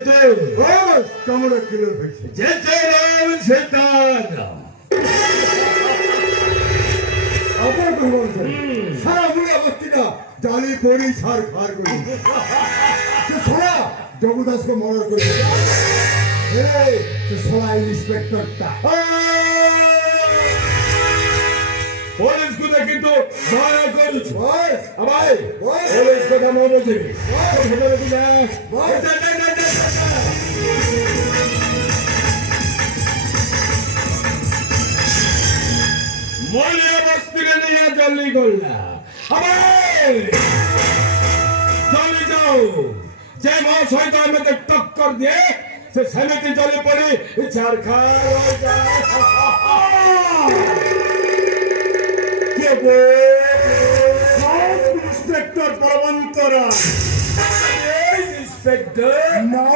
Vamos, cámara killer হয়েছে আবার ভগবান সারা মুড়ে অবস্থিতা জালি পড়ি সার খার করি সারা জগদাসকে মর্ডার করে এই সারা ইন্সপেক্টরটা পুলিশ গুলো কিন্তু মারা করিস আবাই পুলিশ কথা মনে দেবে মলিয়া বস্তিকে নিয়ে জলদি করলা আবাই জলদি যাও যে মহাশয় তো আমাকে টক্কর দিয়ে সে সেমিতে জলে পড়ে ঝাড়খাড় হয়ে যায় ইন্সপেক্টর প্রবন্তরা ইন্সপেক্টর